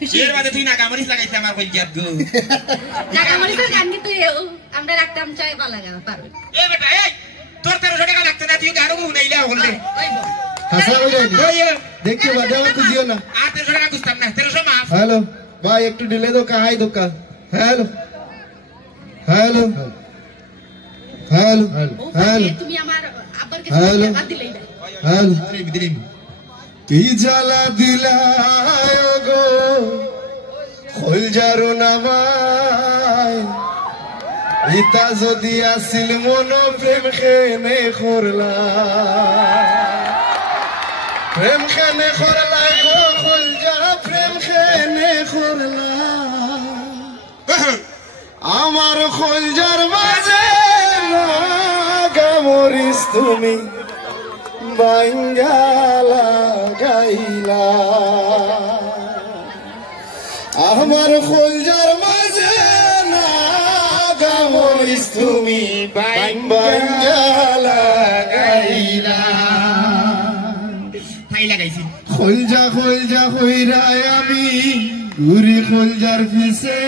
এর বাদে তুই নাগামরিচ লাগাইছ আমার কইজাত গো নাগামরিচের গান কিন্তু আমরা রাখতাম চাই ভালো লাগা পারবে এ বেটা এই তোর 1300 টাকা লাগতে না তুই গারো গুনাইলা বললে হাসা হইলো দেখি বাজাও খুঁজিও না 1300 টাকা খুঁজতাম না 1300 মাফ হ্যালো ভাই একটু ডিলে দাও কাহাই দোকান হ্যালো হ্যালো হ্যালো হ্যালো তুমি আমার আব্বার কাছে টাকা দিলেই না হ্যালো দিলিম কি জ্বালা দিলায় গো খোলজারো নামায় ইতা যদি আসিল মন প্রেম খেনে খরলা প্রেম খেনে খরলা গো খোলজা প্রেম খেনে খরলা আমার খোলজার মাঝে গামরিস তুমি বাঙ্গালা গাইলা আমার খোলজার মাঝে না গামরিস তুমি বাঙ্গালা গাইলা ফাই লাগাইছি খোলজা খোলজা কইরাই আমি ঘুরি খোলজার পিছে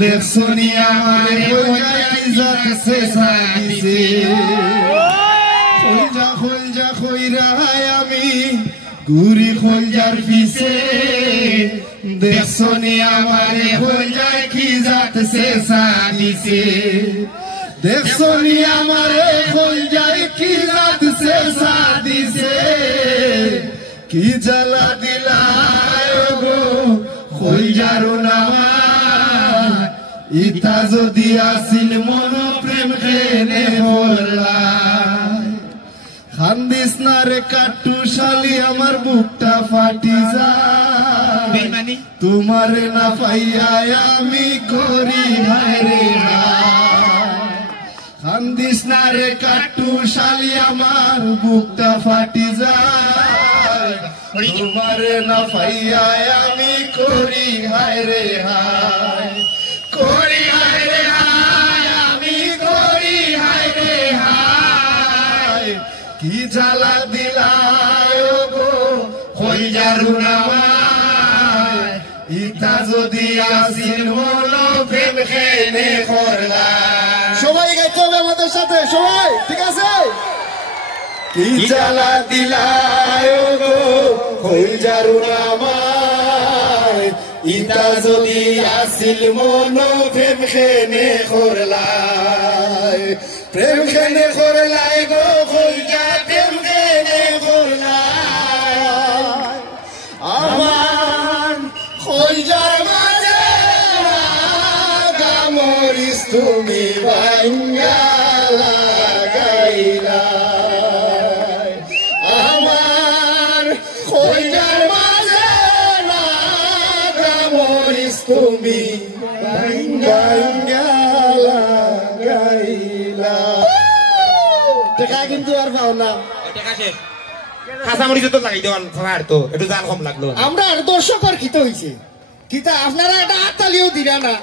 দেখছনি আমার খোলজা ইজ্জত সে সাদিছে খোলজা খোলজা কইরাই আমি ঘুরি খোলজার পিছে দেখছনি আমার খোলজা কি জাত সে সাদিছে দেখছনি আমার খোলজা কি জাত সে সাদিছে কি জ্বালা দিলায় গো খোলজারো নামা ইতা যদি আসিল মন প্রেম খেনে হল্লা খান্দিস না রে কাটু শালি আমার বুকটা ফাটি যায় বেঈমানি তোমারে না পাইয়া আমি করি হায়রে খান্দিস না রে কাটু শালি আমার বুকটা ফাটি যায় তোমারে না পাইয়া আমি করি হায়রে হায় করি হায়রে হায় আমি করি হায়রে হায় কি জ্বালা দিলায় গো খোলজারো নামায় ইতা যদি আসিল হলো প্রেম খেনে খরলা সবাই গাইতে হবে আমাদের সাথে সবাই ঠিক আছে কি জ্বালা দিলায় গো খোলজারো নামায় ইতা যদি আসিল মন প্রেম খেনে খরলায় প্রেম খেনে খরলায় গো খোলজা প্রেম খেনে খরলায় আমার খোলজার মাঝে গামরিস তুমি বাঙ্গালা গাইলা আমার খোলজার মাঝে গামরিস তুমি বাঙ্গালা গাইলা টাকা কিন্তু আর পাও না টাকা শেষ খাসামরি তো লাগাই দেওয়ান ফার তো একটু জান কম লাগলো আমরা আর দর্শক আর খিতে হইছে কিতা আপনারা এটা হাততালিও দিরা না